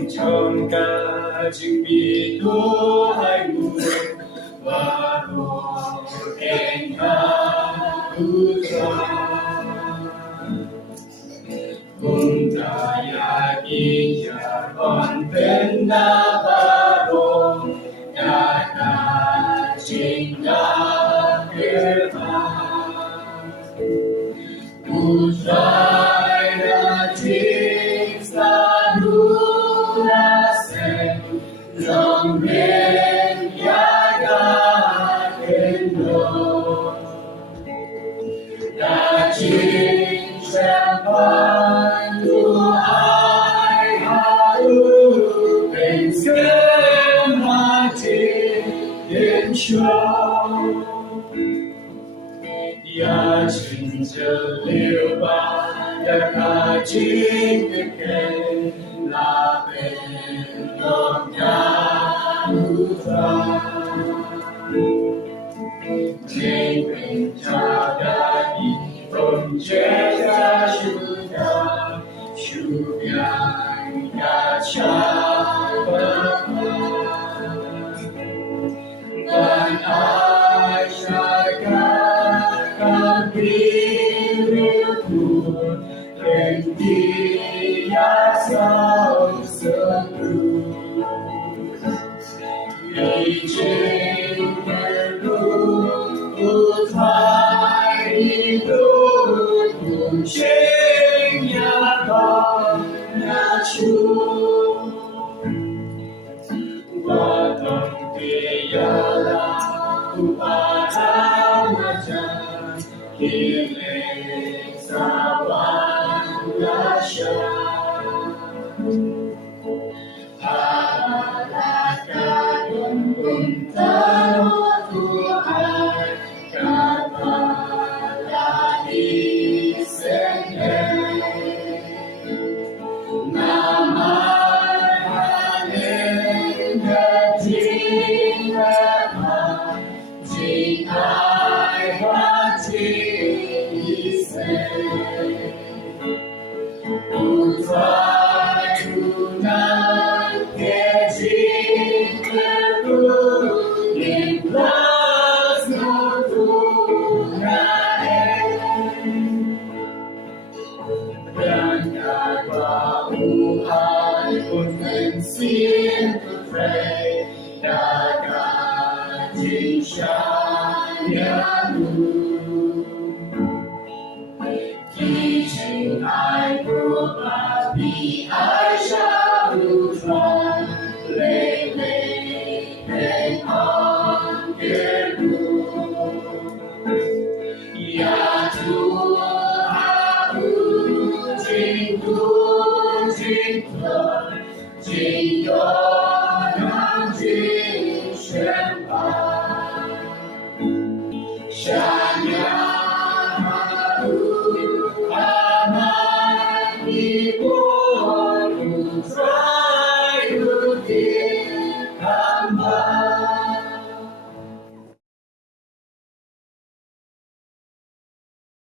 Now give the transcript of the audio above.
영천가 증비도 알고 와로 행하우자 꿈다야기 자건 나바로 야가진가 우자야 직사누라세 정면 야가 된도 나 진짜 두 아이하루 벤스마지 엔쇼呀，亲着流吧，呀，卡紧的给那边东呀路上，天边家的一风接着树的树边呀下吧，但爱下个。Beautiful and dear so blue, reaching the blue, tiny blue, ching ya na chu, batang tiyala, upatamaja. Kilik sawan lasya Halakakan untaro Tuhan Kapala isene Namahanin Hajinah Jinai Hati Utrai tunan kejin terbu Ikhlas no Tuhan Dan kagauhan konvensin putrai Daga jinshan yanu Teaching I probably I shall try lately and on the road. Ya tu aku jingku jingyo yang jingsempat Shanya Ibu